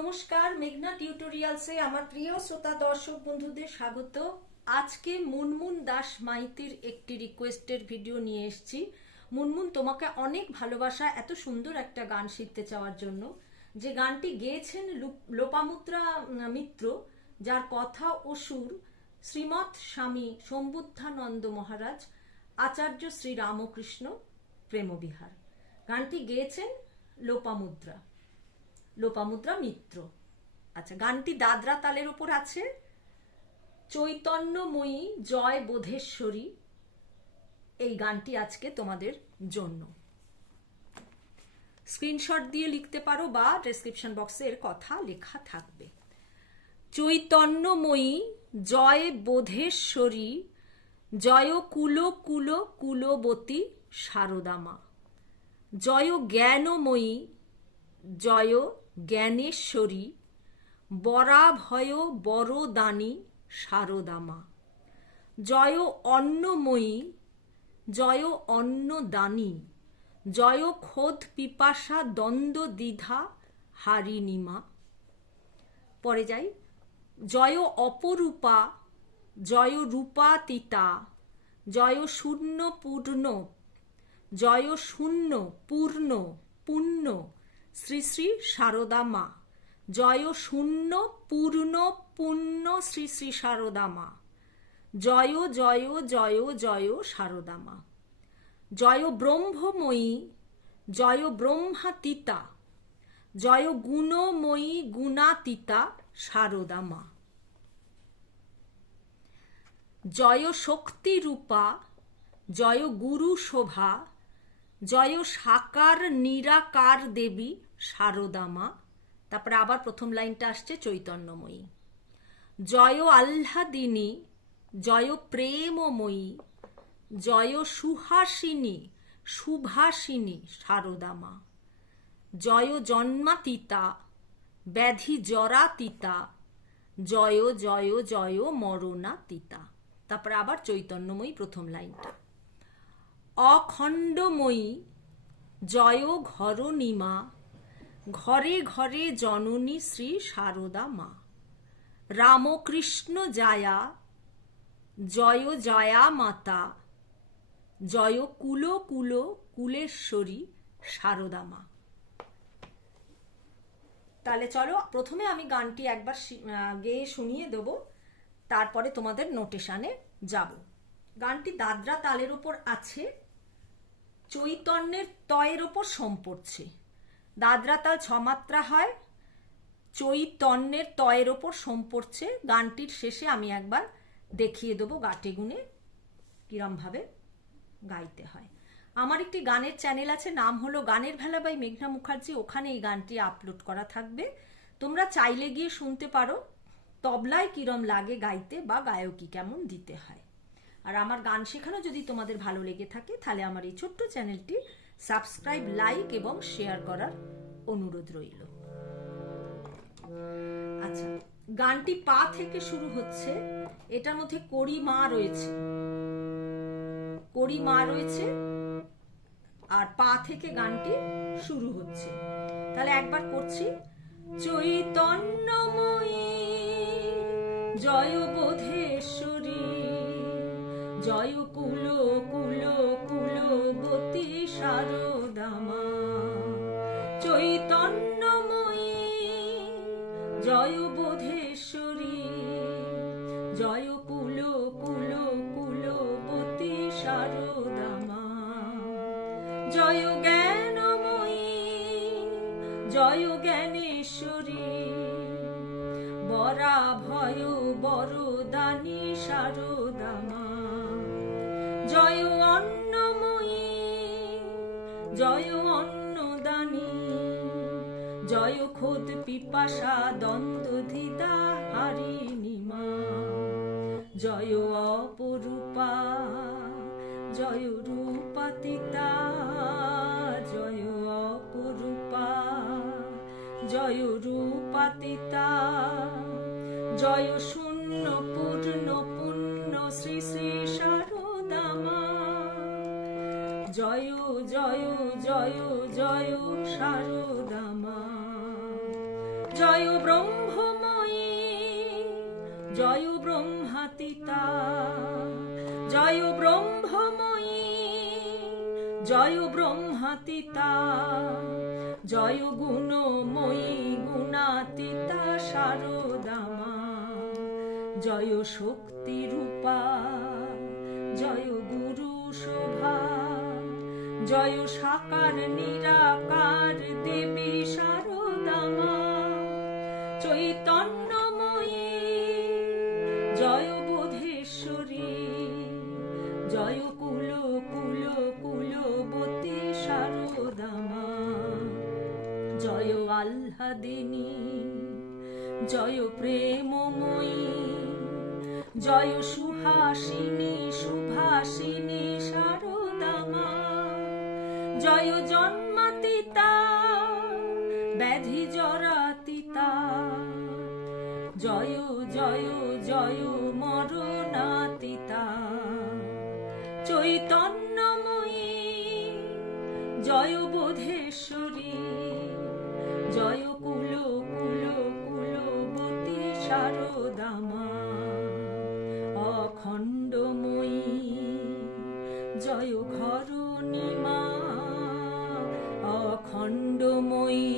নমস্কার, মেঘনা টিউটোরিয়ালসে আমার প্রিয় শ্রোতা দর্শক বন্ধুদের স্বাগত। আজকে মুনমুন দাস মাইতির একটি রিকোয়েস্টের ভিডিও নিয়ে এসেছি। মুনমুন, তোমাকে অনেক ভালোবাসা এত সুন্দর একটা গান শিখতে চাওয়ার জন্য। যে গানটি গেয়েছেন লোপামুদ্রা মিত্র, যার কথা ও সুর শ্রীমৎ স্বামী সম্বুদ্ধানন্দ মহারাজ, আচার্য শ্রী রামকৃষ্ণ প্রেমবিহার। গানটি গেয়েছেন লোপামুদ্রা মিত্র। আচ্ছা, গানটি দাদরা তালের উপর আছে। চৈতন্যময়ী জয় বোধেশ্বরী এই গানটি আজকে তোমাদের জন্য। স্ক্রিনশট দিয়ে লিখতে পারো বা ডেসক্রিপশন বক্সে এর কথা লেখা থাকবে। চৈতন্যময়ী জয় বোধেশ্বরী, জয় কুল কুল কুলবতী শারদামা, জয় জ্ঞানময়ী জয় জ্ঞানেশ্বরী, বরাভয় বরদানী শারদামা, জয় অন্নময়ী জয় অন্নদানী, জয় খোদ পিপাসা দ্বন্দ্ব দ্বিধা হারিণীমা। পরে যাই। জয় অপরূপা জয় রূপাতীতা, জয় শূন্য পূর্ণ জয় শূন্য পূর্ণ পুণ্য শ্রী শ্রী শারদা মা, জয় শূন্য পূর্ণ পুণ্য শ্রী শ্রী শারদা মা, জয় জয় জয় জয় শারদা মা, জয় ব্রহ্মময়ী জয় ব্রহ্মাতীতা, জয় গুণময়ী গুণাতীতা শারদা মা, জয় শক্তি রূপা জয় গুরু শোভা, জয় সাকার নিরাকার দেবী শারদা মা। তারপরে আবার প্রথম লাইনটা আসছে চৈতন্যময়ী। জয় আহ্লাদিনী জয় প্রেমময়ী, জয় সুহাসিনী সুভাসিনী শারদা মা, জয় জন্মাতীতা ব্যাধি জরাতীতা, জয় জয় জয় মরণাতীতা। তারপরে আবার চৈতন্যময়ী প্রথম লাইনটা। অখণ্ডময়ী জয় ঘরণীমা, ঘরে ঘরে জননী শ্রী শারদা মা, রামকৃষ্ণ জায়া জয় জয়া মাতা, জয় কুল কুল কুলেশ্বরী শারদা মা। তাহলে চলো, প্রথমে আমি গানটি একবার গেয়ে শুনিয়ে দেব, তারপরে তোমাদের নোটেশনে যাব। গানটি দাদরা তালের ওপর আছে, চৈতন্যের তয়ের ওপর সোম পড়ছে। দাদরা তাল 6 মাত্রা হয়, চৈতন্যের তয়ের ওপর সোম পড়ছে। গানটির শেষে আমি একবার দেখিয়ে দেবো গাটে গুনে কিরম ভাবে গাইতে হয়। আমার একটি গানের চ্যানেল আছে, নাম হলো গানের ভেলা বাই মেঘনা মুখার্জি। ওখানে এই গানটি আপলোড করা থাকবে, তোমরা চাইলে গিয়ে শুনতে পারো তবলায় কিরম লাগে গাইতে বা গায়কি কেমন দিতে হয়। আর আমার গান শেখানো যদি তোমাদের ভালো লেগে থাকে তাহলে আমার এই ছোট্ট চ্যানেলটি সাবস্ক্রাইব, লাইক এবং শেয়ার করার অনুরোধ রইল। আচ্ছা, গানটি পা থেকে শুরু হচ্ছে। এটার মধ্যে কড়ি মা রয়েছে আর পা থেকে গানটি শুরু হচ্ছে। তাহলে একবার করছি। চৈতন্যময়ী জয় বোধেশ্বরী, জয় কুল কুল কুলবতী শারদা মা, চৈতন্যময়ী জয় বোধেশ্বরী, জয় কুল কুল কুলবতী শারদা মা, জয় জ্ঞানময়ী জয় জ্ঞানেশ্বরী, বরাভয় বরদানী শারদা মা, জয় অন্নময়ী জয় অন্নদানী, জয় খোদ পিপাসা দ্বন্দ্ব দ্বিধা হারিণী মা, জয় অপরূপা জয় রূপাতীতা, জয় অপরূপা জয় রূপাতীতা, জয় শূন্য পূর্ণ পুণ্য শ্রী শ্রী শারদা মা, জয় জয় জয় জয় শারদা মা, জয় জয় ব্রহ্মময়ী জয় ব্রহ্মাতীতা জয় ব্রহ্মময়ী জয় ব্রহ্মাতীতা জয় গুণময়ী গুণাতীতা শারদা মা জয় শক্তি রূপা জয় গুরু শোভা জয় সাকার নিরাকার দেবী শারদা মা চৈতন্যময়ী জয় বোধেশ্বরী জয় কুল কুল কুলবতী শারদা মা জয় আহ্লাদিনী জয় প্রেমময়ী জয় সুহাসিনী সুভাষিনী শারদা মা জয় জন্মাতীতা ব্যাধি জরাতীতা জয় জয় জয় মরণাতীতা চৈতন্যময়ী জয় বোধেশ্বরী জয় কুল কুল কুলবতী শারদা মা অখণ্ডময়ী জয় ঘরণী মা অখণ্ডময়ী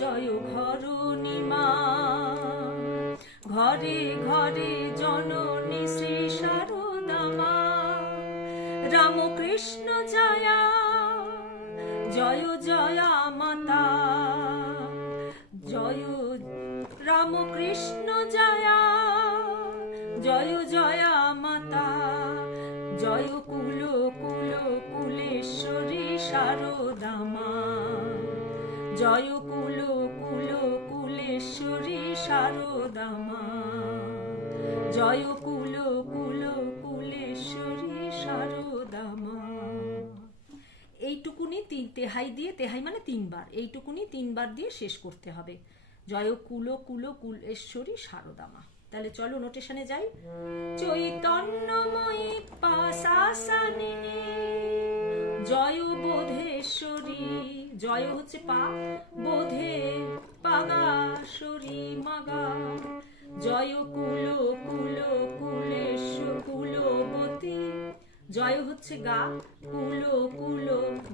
জয় ঘরণী মা ঘরে ঘরে জননী শ্রী শারদা মা রামকৃষ্ণ জয়া জয় জয়া মাতা জয় রামকৃষ্ণ জয়া জয় জয়া মাতা জয় কুল কুল কুলেশ্বরী শারদা মা জয় কুল কুল কুলেশ্বরী শারদা মা জয় কুল কুল কুলেশ্বরী শারদা মা। এইটুকুনি তেহাই দিয়ে, তেহাই মানে তিনবার, এইটুকুনি তিনবার দিয়ে শেষ করতে হবে। জয় কুল কুল কুলেশ্বরী শারদা মা। তাহলে চলো নোটেশনে যাই। চৈতন্যময়ী পাশাসানিনী জয় বোধেশ্বরী, জয় হচ্ছে পা, বোধে পাগাশ্বরী মাগা, জয় কুল কুল কুলেশ্বর কুলবতী, জয় হচ্ছে গা, কুল কুল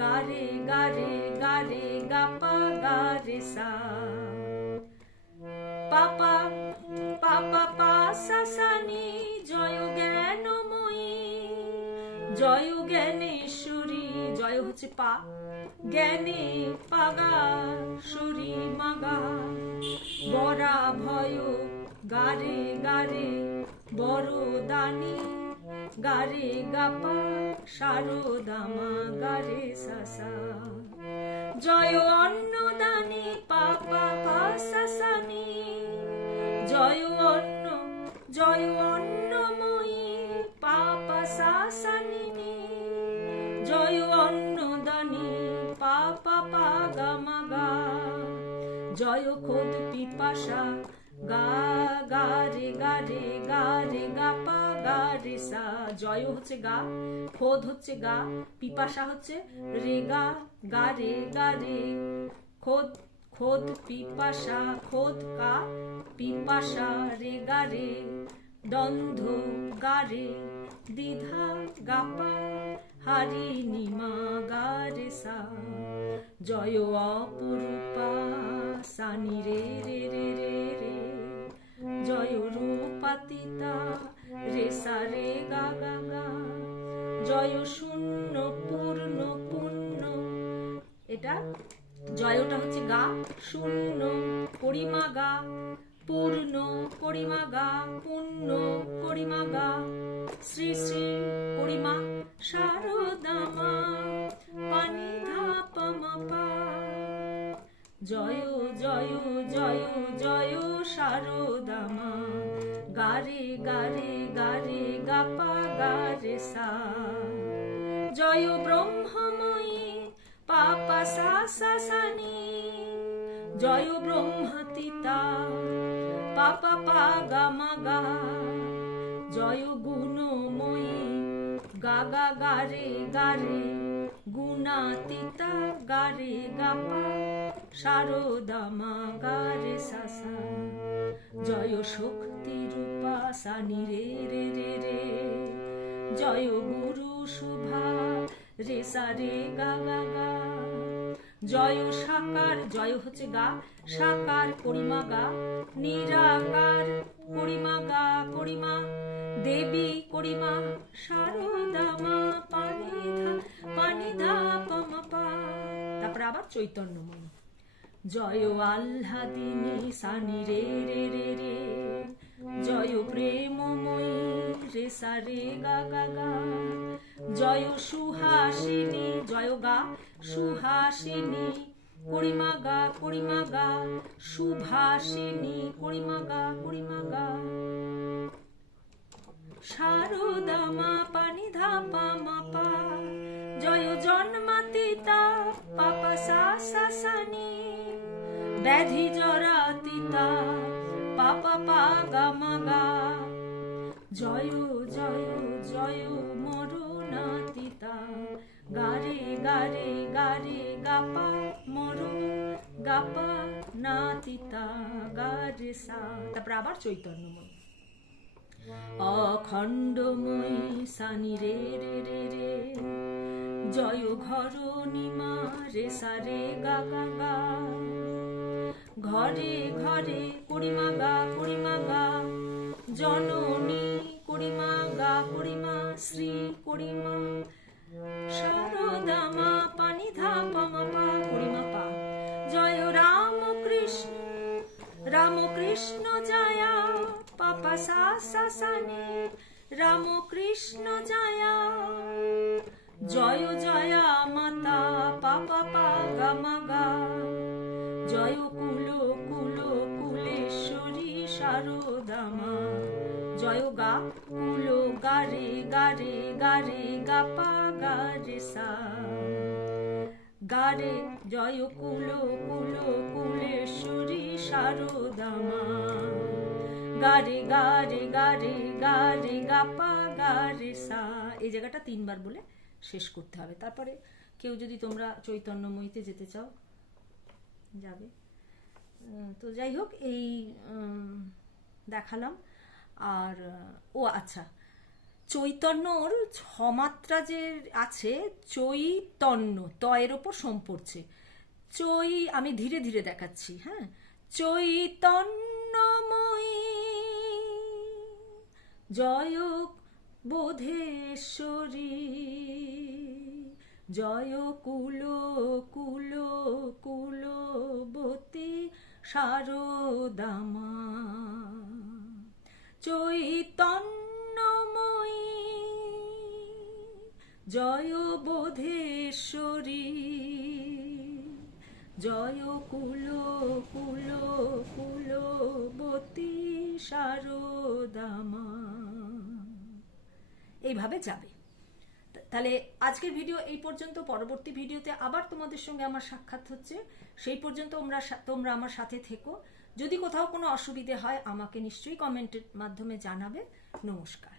গারে গারে গারে গাপা গারে সা, পাপা পাপা পাশাসানি জয় জ্ঞানময়ী, জয় জ্ঞানেশ্বরী, জয় হচ্ছে পা, জ্ঞানে পাগাশ্বরী মাগা, বরা ভয় গারে গারে বরদানি, গারে গাপা শারদা মা গারে সাসা, জয় অন্নদানি পাপা পাশাসানি, জয় অন্ন জয় অন্নময়ী পাপা শাসানিনী, জয় অন্নদানি পাপা পাগা মাগা, জয় খোদ পিপাসা গা গারে গারে গারে গাপা গারে সা, জয় হচ্ছে গা, খোদ হচ্ছে গা, পিপাসা হচ্ছে রে গা গারে গারে, খোদ খোদ পিপাসা খোদ কা পিপাসা রে গারে, দ্বন্দ্ব গারে দ্বিধা গাপা হারিণী মা গারে সা, জয় অপরূপা সানি রে রে রে রে রে, জয় রূপাতীতা রে সা রে গা গা গা, জয় শূন্য পূর্ণ পূর্ণ, এটা জয়টা হচ্ছে গা, শূন্য করিমা গা, পূর্ণ করিমা গা, পূর্ণ করিমা গা, শ্রী শ্রী করিমা শারদা মা পানি ধাপা মাপা, জয় জয় জয় জয় শারদা মা গারে গারে গারে গাপা গারে সা, জয় ব্রহ্মময়ী পাপা শাসানি, জয় ব্রহ্মাতীতা পাপা পাগা মাগা, জয় গুণময়ী গাগা গারে গারে গুণাতীতা গারে গাপা শারদা মা গা রে সা সা, জয় শক্তি রূপা সা নি রে রে রে রে, জয় গুরু শুভা রে সা রে গা গা গা, জয় সাকার, জয় হচ্ছে গা, সাকার করিমা গা, নিরাকার করিমা গা করিমা, দেবী করিমা শারদা মা পানি ধা পমা পা। তারপরে আবার চৈতন্যময়ী, জয় আহ্লাদিনী সানি রে রে রে রে, জয় প্রেমময়ী রে সা রে গা গা গা, জয় সুহাসিনী, জয় গা সুহাসিনী করিমা গা, সুভাসিনী করিমা গা, শারদা মা পানি ধা পা মা পা, জয় জন্মাতিতা পাপা সা সা সা নি, ব্যাধি জরাতিতা পাপা পা গা মা গা, জয় জয় জয় মরণাতিতা গারে গারে গারে গাপা মর গাপা নাতিতা গারে সা। তারপর আবার চৈতন্যময়ী, অখণ্ডময়ী সানি রে রে রে রে, জয় ঘরণীমা রে সা রে গা গা গা, ঘরে ঘরে করিমা গা, জননী করিমা গা করিমা, শ্রী করিমা শারদা মা পানি ধা পমা পা করিমা পা, জয় রামকৃষ্ণ রামকৃষ্ণ জয়া পাপা সা সা সা নি, রামকৃষ্ণ জয়া, জয় জয়া মাতা পাপা পা গা মা গা, জয় কুল কুল কুলেশ্বরী শারদা মা, জয় গা কুল গারে গারে গারে গাপা গারে সা, গারে জয় কুল কুল কুলেশ্বরী শারদা মা, গারে গারে গারে গারে গাপা গারে সা। এই জায়গাটা 3 বার বলে শেষ করতে হবে। তারপরে কেউ যদি তোমরা চৈতন্যময়ীতে যেতে চাও যাবে। তো যাই হোক, এই দেখালাম। আর ও আচ্ছা, চৈতন্যর 6 মাত্রা যে আছে, চৈতন্য তয়ের ওপর সোম পড়ছে, আমি ধীরে ধীরে দেখাচ্ছি। হ্যাঁ, চৈতন্যময়ী জয় বোধেশ্বরী, জয় কুল কুল কুলবতী শারদা মা, চৈতন্যময়ী জয় বোধেশ্বরী, জয় কুল কুল কুলবতী শারদা মা। এইভাবে যাবে। তাহলে আজকের ভিডিও এই পর্যন্ত। পরবর্তী ভিডিওতে আবার তোমাদের সঙ্গে আমার সাক্ষাৎ হচ্ছে। সেই পর্যন্ত তোমরা আমার সাথে থেকো। যদি কোথাও কোনো অসুবিধে হয় আমাকে নিশ্চয়ই কমেন্টের মাধ্যমে জানাবে। নমস্কার।